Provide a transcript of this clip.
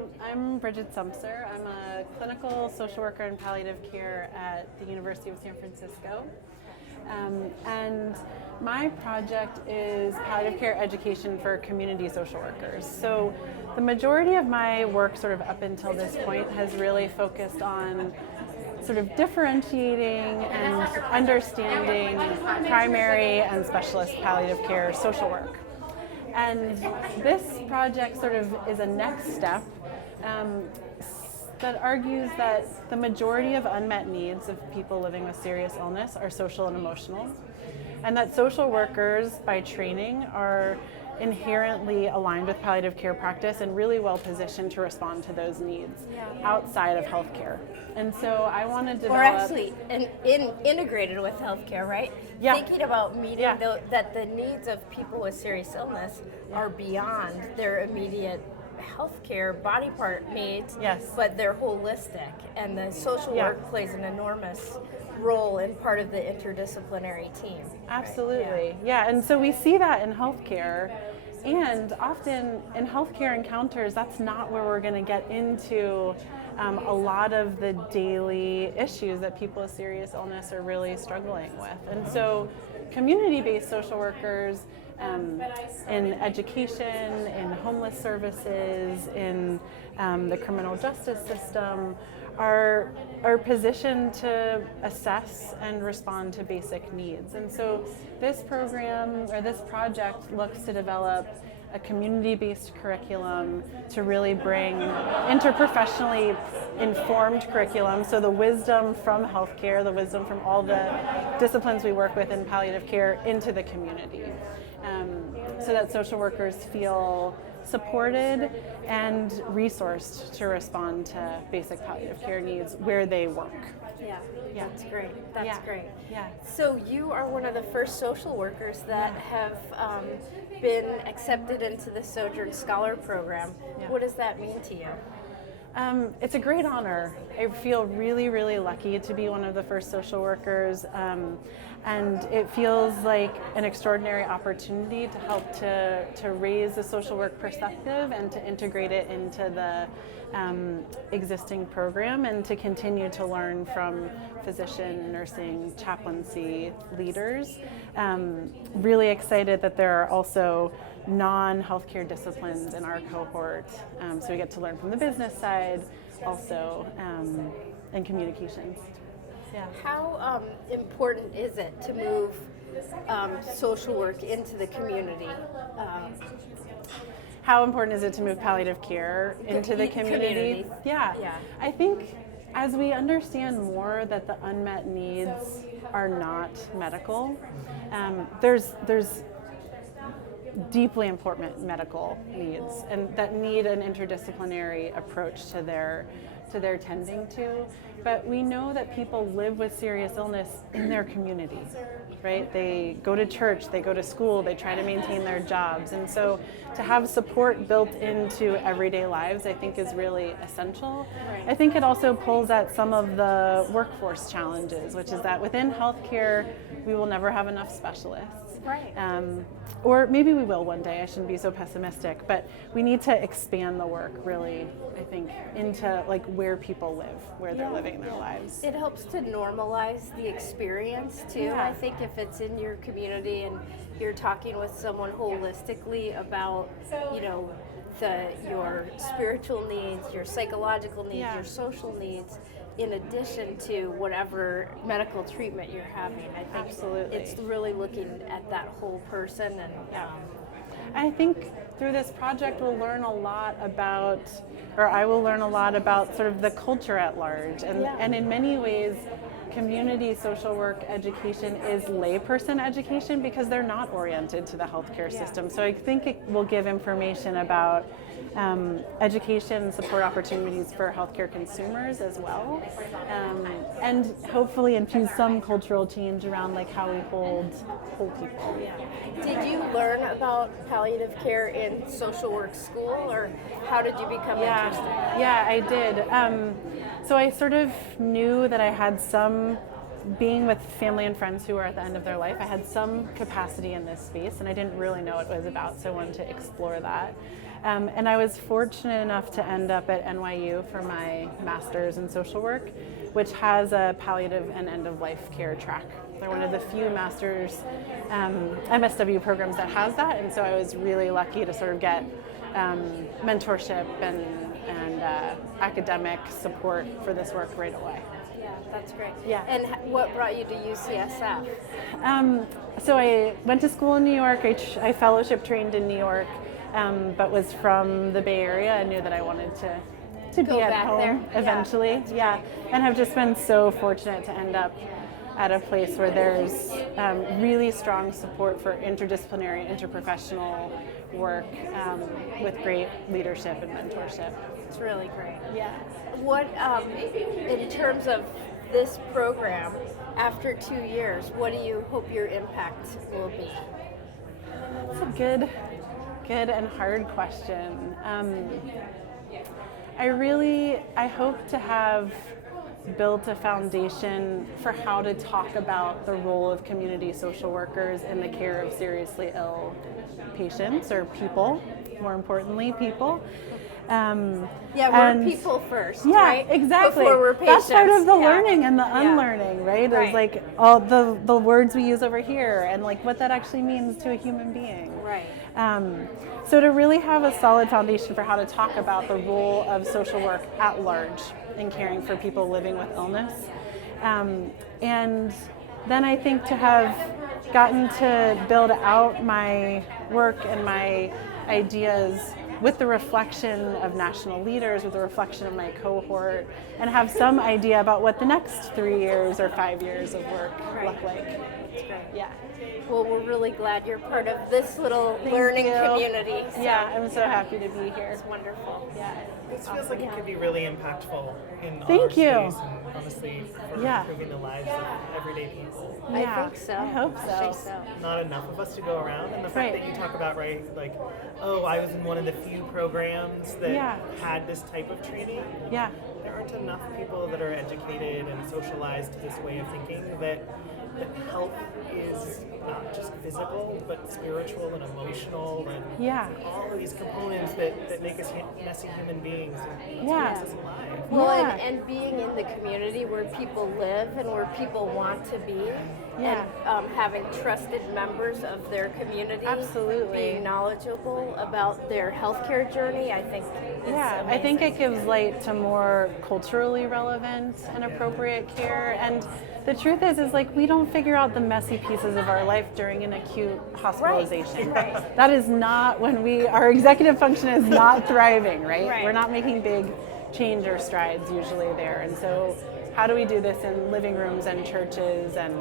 So I'm Bridget. I'm a clinical social worker in palliative care at the University of San Francisco. And my project is palliative care education for community social workers. So the majority of my work sort of up until this point has really focused on sort of differentiating and understanding primary and specialist palliative care social work. And this project sort of is a next step that argues that the majority of unmet needs of people living with serious illness are social and emotional, and that social workers by training are inherently aligned with palliative care practice and really well positioned to respond to those needs outside of healthcare. And so I want to develop... Or actually integrated with healthcare, right? Yeah. Thinking about meeting that the needs of people with serious illness are beyond their immediate healthcare body part needs, but they're holistic. And the social work plays an enormous role in part of the interdisciplinary team. Absolutely. Yeah. And so we see that in healthcare. And often in healthcare encounters, that's not where we're going to get into a lot of the daily issues that people with serious illness are really struggling with. And so community-based social workers in education, in homeless services, in the criminal justice system are positioned to assess and respond to basic needs. And so this program or this project looks to develop a community-based curriculum to really bring interprofessionally informed curriculum, so the wisdom from healthcare, the wisdom from all the disciplines we work with in palliative care into the community, so that social workers feel supported and resourced to respond to basic palliative care needs where they work. Yeah, that's great. That's great. Yeah. So you are one of the first social workers that have been accepted into the Sojourns Scholar Program. Yeah. What does that mean to you? It's a great honor. I feel really, really lucky to be one of the first social workers, and it feels like an extraordinary opportunity to help to raise the social work perspective and to integrate it into the existing program and to continue to learn from physician, nursing, chaplaincy leaders. Really excited that there are also non-healthcare disciplines in our cohort, so we get to learn from the business side also, and communications. Yeah. How important is it to move social work into the community? How important is it to move palliative care into the community? Yeah. I think as we understand more that the unmet needs are not medical, there's deeply important medical needs and that need an interdisciplinary approach to their tending to. But we know that people live with serious illness in their community, right? They go to church, they go to school, they try to maintain their jobs. And so to have support built into everyday lives, I think is really essential. Right. I think it also pulls at some of the workforce challenges, which is that within healthcare, we will never have enough specialists. Right. Or maybe we will one day, I shouldn't be so pessimistic, but we need to expand the work really, I think, into like where people live, where they're living their lives. It helps to normalize the experience too. Yeah. I think if it's in your community and you're talking with someone holistically about, your spiritual needs, your psychological needs, your social needs, in addition to whatever medical treatment you're having. I think Absolutely. It's really looking at that whole person. And I think through this project we'll learn a lot about, or I will learn a lot about sort of the culture at large. And in many ways, community social work education is layperson education because they're not oriented to the healthcare system. So I think it will give information about education support opportunities for healthcare consumers as well, and hopefully infuse some cultural change around like how we hold people. Did you learn about palliative care in social work school, or how did you become interested? Yeah, I did. So I sort of knew that I had some being with family and friends who were at the end of their life, I had some capacity in this space, and I didn't really know what it was about, so I wanted to explore that. And I was fortunate enough to end up at NYU for my master's in social work, which has a palliative and end-of-life care track. They're one of the few master's MSW programs that has that, and so I was really lucky to sort of get mentorship and academic support for this work right away. Yeah, that's great. Yeah. And what brought you to UCSF? So I went to school in New York. I fellowship trained in New York, but was from the Bay Area. I knew that I wanted to be at home there eventually. Yeah, and have just been so fortunate to end up at a place where there's really strong support for interdisciplinary, interprofessional work with great leadership and mentorship. It's really great. Yeah. What, in terms of this program, after 2 years, what do you hope your impact will be? That's a good and hard question. I hope to have built a foundation for how to talk about the role of community social workers in the care of seriously ill patients or people, more importantly, people. We're people first, yeah, right? Exactly. Before we're patients. That's part of the learning and the unlearning, right? It's like all the words we use over here and like what that actually means to a human being. Right. So to really have a solid foundation for how to talk about the role of social work at large in caring for people living with illness. And then I think to have gotten to build out my work and my ideas with the reflection of national leaders, with the reflection of my cohort, and have some idea about what the next 3 years or 5 years of work look like. That's great. Yeah. Well, we're really glad you're part of this little learning community. So. Yeah, I'm so happy to be here. It's wonderful. Yeah. This feels like it could be really impactful in our Thank you. space and honestly for improving the lives of everyday people. I think so. I hope so. I think so. Not enough of us to go around, and the fact that you talk about, right, like, oh, I was in one of the few programs that had this type of training. Yeah. There aren't enough people that are educated and socialized to this way of thinking that health is not just physical, but spiritual and emotional and all of these components that make us messy human beings and makes us alive. Well, and being in the community where people live and where people want to be, and having trusted members of their community, being knowledgeable about their healthcare journey, I think is amazing. I think it gives light to more culturally relevant and appropriate care. And the truth is like we don't figure out the messy pieces of our life during an acute hospitalization. Right. That is not when our executive function is not thriving, right? We're not making big change or strides usually there. And so how do we do this in living rooms and churches and